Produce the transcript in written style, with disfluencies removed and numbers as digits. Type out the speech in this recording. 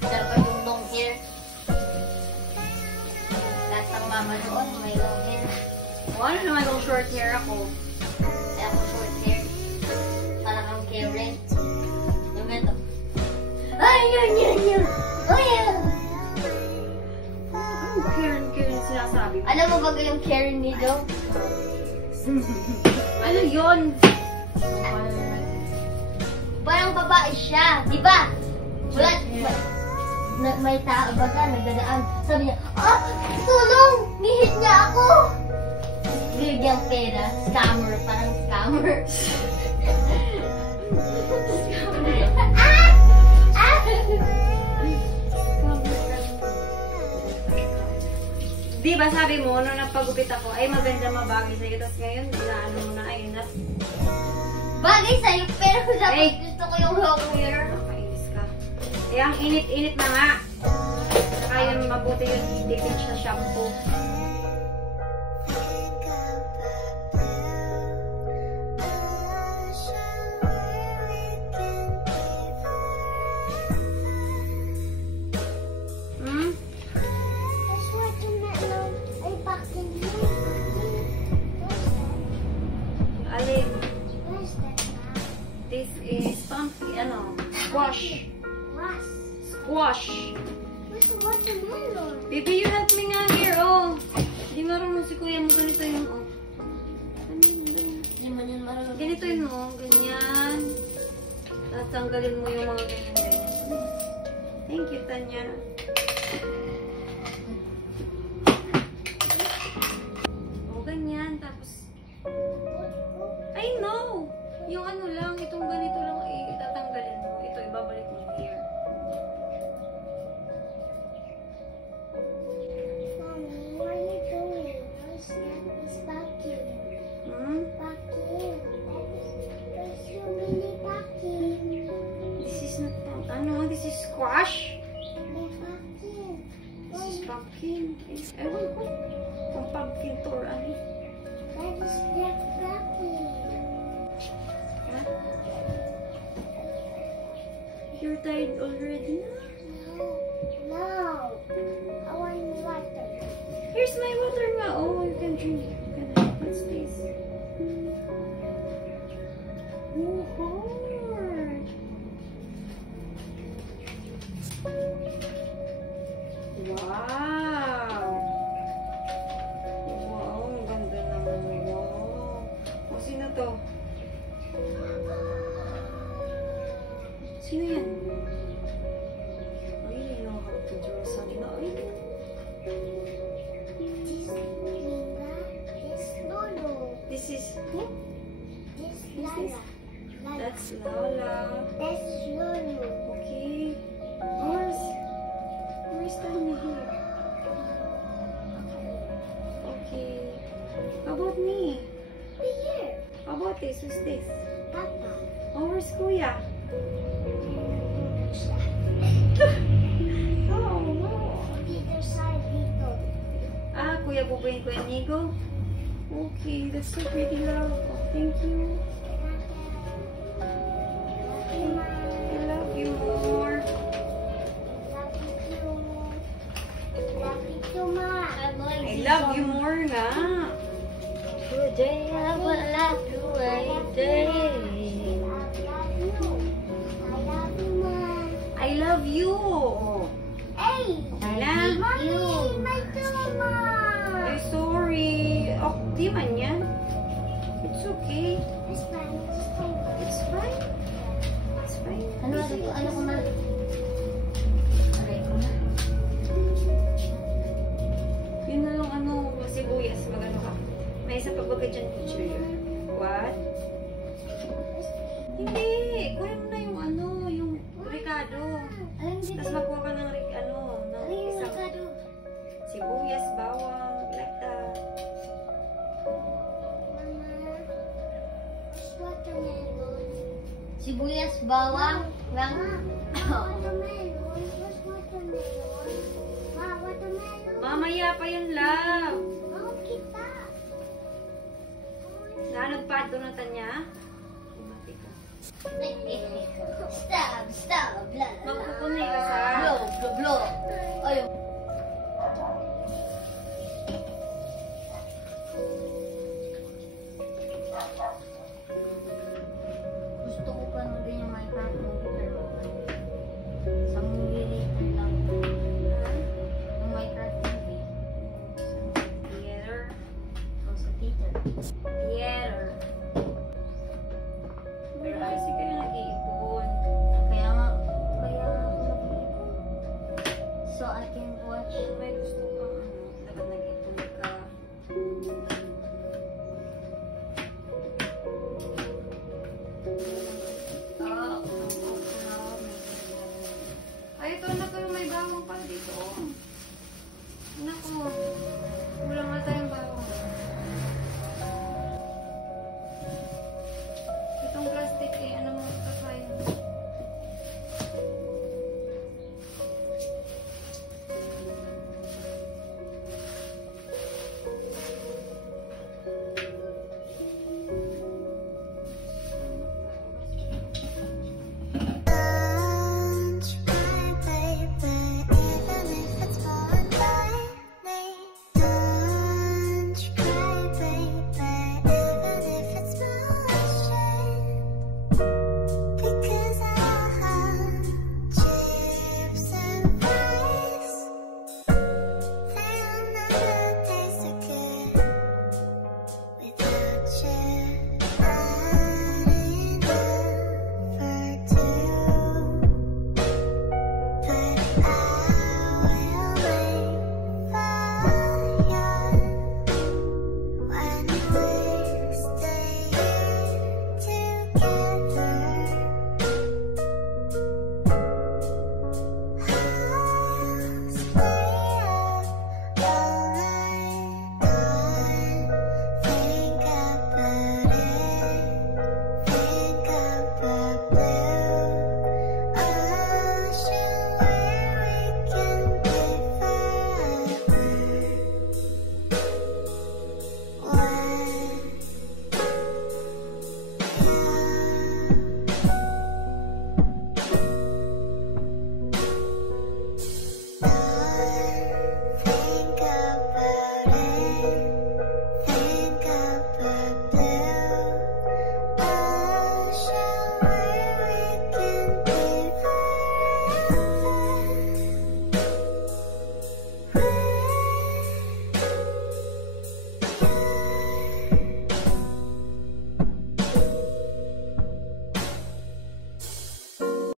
Dapat yung long hair. Lahat ng mama doon, may long hair. O, ano naman yung short hair ako? Kaya ako short hair. Parang ang Karen. Yung ito. Ay, yun. Oh, yeah. Ano Karen sinasabi? Alam mo ba yung Karen ni Joe? Ano yun? Parang babae siya, di ba? May tao baga, nagdadaan. Sabi niya, tulong! Nihit niya ako! Bigyan pera. Scammer. Parang scammer. Di ba sabi mo, nung nagpagupit ako, ay maganda mabagay sa'yo. Tapos ngayon, inaano mo na, ayun na. Bagay sa'yo, pero dapat gusto ko yung long hair. Nakainis ka. Eh, ang init-init na nga. Saka yung mabuti yung dipit sa shampoo. Alin? This is pumpkin, squash. Squash. Baby, you help me nga here, oh. Hindi marunong si kuya mo, ganito yun, oh. Hindi man yun marunong. Ganito yun, oh. Ganyan. Tapos tanggalin mo yung mga ganyan. Thank you, Tanya. Oh, ganyan. Tapos, I know. Yung ano lang, itong ganito lang, itatanggalin mo. Ito, ibabalik mo here. This is not ano, this is squash. This is pumpkin. Ewan ko. Kung pumpkin to or ano. You're tired already? No. I want water. Here's my water nga. Oh, you can drink. What's this? Oh, hard. Wow. Wow, ang ganda naman. Wow. O, sino to? Sino yan? I really know how to draw something. This is who? This Who's this? That's Lala. That's Lolo. Okay. Where's Tanya here? Okay. How about me? Here. How about this? Who's this? Papa. Oh, where's Kuya? Oh, no. Either side dito. Ah, Kuya Buboy and Kuya Nigo? Okay, that's so pretty, love. Oh, thank you. I love you more. I love you more nga. Today I will love you every day. I love you. Hey, I love you. my tuma. I'm sorry. Oh, di man yan. It's okay. It's fine. It's fine. It's fine. Ano ko na? Aray ko na. dyan picture yun. What? Hindi. Kunin mo na yung ano, yung Ricardo. Tapos makuha ka ng isang sibuyas, bawang, like that. Sibuyas, bawang, lang. Mamaya pa yun, love. Nanod pa donatan niya? Stop, blah, blah. Magpupunay ka sa... Blow. Ayun. Gusto ko pa nung din yung Minecraft movie pero sa movie later lang. Yung Minecraft movie. Theater. O sa theater. Theater. Pero kasi kayo nag-iipon. Kaya ako nag-iipon. So I can watch. May gusto kang dapat nag-ipon ka.